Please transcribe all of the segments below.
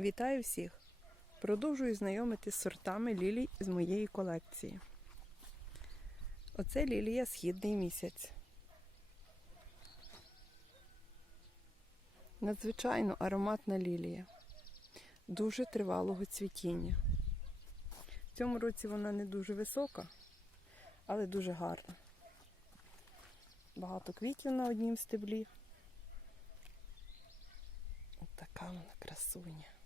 Вітаю всіх! Продовжую знайомити з сортами лілій з моєї колекції. Оце лілія східний місяць. Надзвичайно ароматна лілія. Дуже тривалого цвітіння. В цьому році вона не дуже висока, але дуже гарна. Багато квітів на однім стеблі. Ось така вона красуня.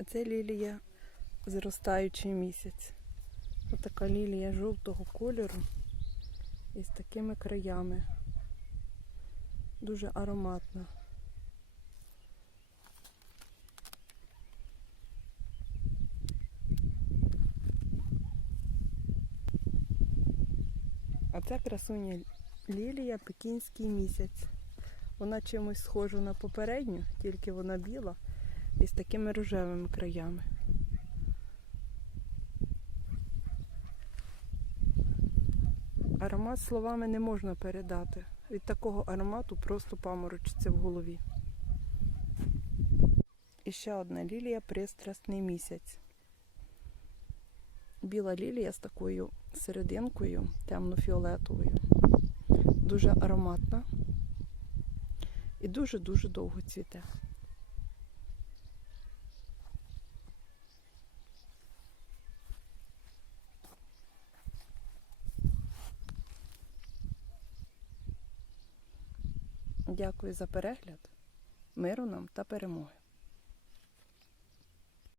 А це лілія зростаючий місяць. Ось така лілія жовтого кольору і з такими краями. Дуже ароматна. А це красуня лілія пекінський місяць. Вона чимось схожа на попередню, тільки вона біла і з такими рожевими краями. Аромат словами не можна передати. Від такого аромату просто паморочиться в голові. І ще одна лілія пристрасний місяць. Біла лілія з такою серединкою темно-фіолетовою. Дуже ароматна і дуже-дуже довго цвіте. Дякую за перегляд. Миру нам та перемоги.